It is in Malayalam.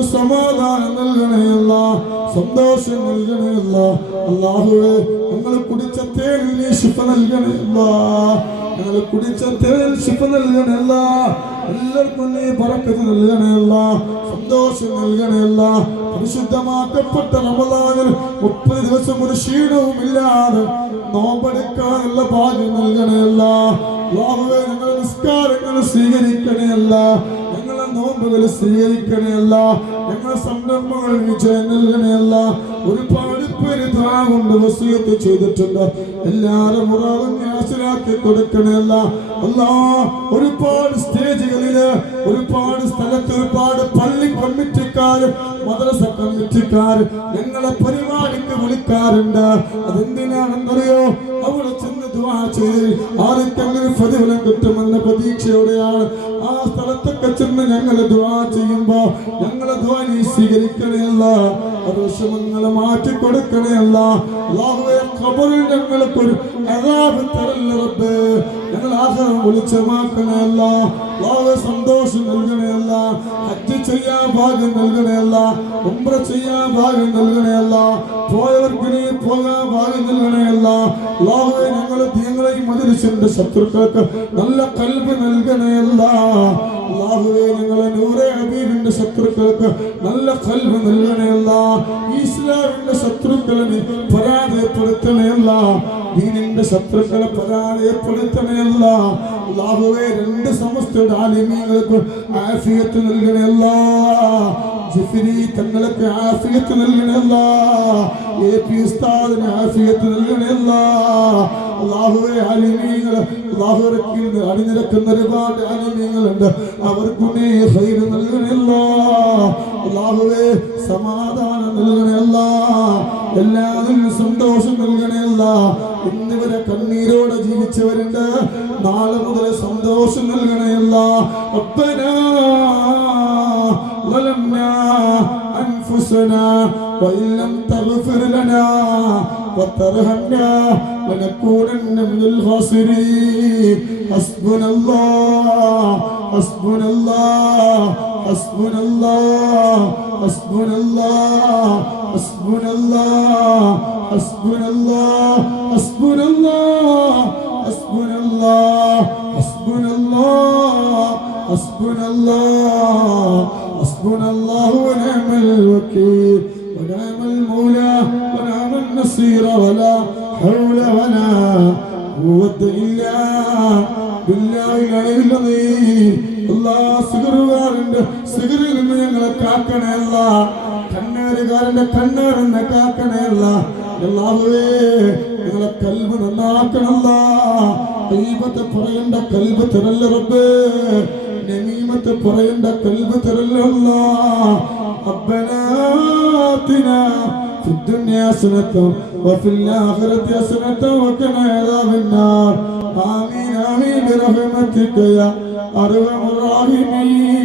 ഞങ്ങൾക്ക് സമാധാനം നൽകണയല്ല, സന്തോഷം നൽകണയല്ല. അല്ലാഹുവേ ഞങ്ങൾ കുടിച്ച തേനിൽ നീ ശിഫ നൽകണയല്ല, ഞങ്ങൾ കുടിച്ച തേനിൽ ശിഫ നൽകണയല്ല. എല്ലാവർക്കും നീ ബറക്കത്ത് നൽകണയല്ല, സന്തോഷം നൽകണയല്ല. പരിശുദ്ധമാക്കപ്പെട്ട റമദാനിൽ 30 ദിവസം ഒരു ക്ഷീണവും ഇല്ലാതെ നോമ്പെടുക്കാനുള്ള ഭാഗ്യം നൽകണയല്ല. അല്ലാഹുവേ ഞങ്ങളുടെ നിസ്കാരങ്ങൾ സ്വീകരിക്കണയല്ല, ഞങ്ങളെ നോമ്പുകൾ സ്വീകരിക്കണയല്ല, ഞങ്ങളെ സംരംഭങ്ങൾ വിജയം നൽകണയല്ല. ഒരുപാട് പേര് ദുആ കൊണ്ട് വസിയത്ത് ചെയ്തിട്ടുണ്ട്. എല്ലാവരും മുറാദും യാസിറാക്കി കൊടുക്കണയല്ല. അല്ലാഹ് ഒരുപാട് സ്റ്റേജുകളില്, ഒരുപാട് സ്ഥലത്ത്, ഒരുപാട് പള്ളി കമ്മിറ്റിക്കാരും മദ്രസ കമ്മിറ്റിക്കാരും ഞങ്ങളെ പരിപാടിക്ക് വിളിക്കാറുണ്ട്. അതെന്തിനാണെന്നറിയോ? അവിടെ ചെന്ന് ദുആ ചെയ്ത് ആർക്കെങ്കിലും പ്രതിഫലം കിട്ടുമെന്ന പ്രതീക്ഷയോടെയാണ്. ആ സ്ഥലത്തൊക്കെ ചെന്ന് ഞങ്ങൾ ദുആ ചെയ്യുമ്പോ ഞങ്ങളെ ദുആ നീ സ്വീകരിക്കണയല്ല, വിഷമങ്ങളെ മാറ്റി കൊടുക്കണയല്ല. അല്ലാഹുവേ ഖബറിൽ ഞങ്ങൾക്കൊരു അദാബ് തരല്ല റബ്ബേ, ഞങ്ങൾ ആഖിറം വെളിച്ചമാക്കണയല്ല. അല്ലാഹുവേ സന്തോഷം നൽകണയല്ല, ഹജ്ജ് ചെയ്യാൻ ഭാഗ്യം നൽകണയല്ല, ഉംറ ചെയ്യാൻ ഭാഗ്യം നൽകണയല്ല, പോയവർക്ക് നീ പോകാൻ ഭാഗ്യം നൽകണയല്ല. അല്ലാഹുവേ ഞങ്ങളെയും മജ്‌ലിസിന്റെ ശത്രുക്കൾക്ക് നല്ല ഖൽബ് നൽകണയല്ല. അല്ലാഹുവേ ഞങ്ങളെ നൂറെ ഹബീബിന്റെ ശത്രുക്കൾക്ക് നല്ല ഖൽബ് നൽകണയല്ല. ഇസ്ലാമിന്റെ ശത്രുക്കളെ നീ പരാജയപ്പെടുത്തണയല്ല, ദീനിന്റെ ശത്രുക്കളെ പരാജയപ്പെടുത്തണയല്ല. അല്ലാഹുവേ രണ്ട് സമസ്ത ആലിമീങ്ങൾക്ക് ആഫിയത്ത് നൽകണയല്ല, ജിഫ്രി തങ്ങൾക്ക് ആഫിയത്ത് നൽകണയല്ല, എപി ഉസ്താദിന് ആഫിയത്ത് നൽകണയല്ല. അല്ലാഹുവേ ആലിമീങ്ങൾ, അല്ലാഹുവിൽ അണിനിരക്കുന്ന ഒരുപാട് ആലിമീങ്ങളുണ്ട്, അവർക്ക് നീ ഖൈർ നൽകണയല്ല. അല്ലാഹുവേ സമാധാനം നൽകണയല്ല, എല്ലാവരും സന്തോഷം നൽകണയല്ല. ഇന്നിവരെ കണ്ണീരോടെ ജീവിച്ചവരുണ്ട്, നാളെ മുതൽ സന്തോഷം നൽകണയല്ല. റബ്ബനാ ظلمنا أنفسنا وإن لم تغفر لنا وترحمنا لنكونن من الخاسرين. حسبنا الله حسبنا الله حسبنا الله حسبنا الله حسبنا الله حسبنا الله حسبنا الله حسبنا الله حسبنا الله حسبنا الله حسبنا الله ونعم الوكيل ونعم المولى ونعم النصير ولا حول ولا قوة إلا بالله العلي العظيم. الله സിഗറുകാരന്റെ സിഗറിൽ നിന്ന് ഞങ്ങളെ കാക്കണയല്ല, കണ്ണേറുകാരന്റെ കണ്ണേറിനെ കാക്കണയല്ല. അല്ലാഹുവേ ഞങ്ങളെ കൽബ് നന്നാക്കണല്ല, ഗീബത്ത് പറയേണ്ട കൽബ് തരല്ല റബ്ബേ, നമീമത്ത് പറയേണ്ട കൽബ് തരല്ല. റബ്ബനാ ആതിനാ في الدنيا حسنة وفي الآخرة حسنة وقنا عذاب النار. آمين آمين برحمتك يا أرحم الراحمين.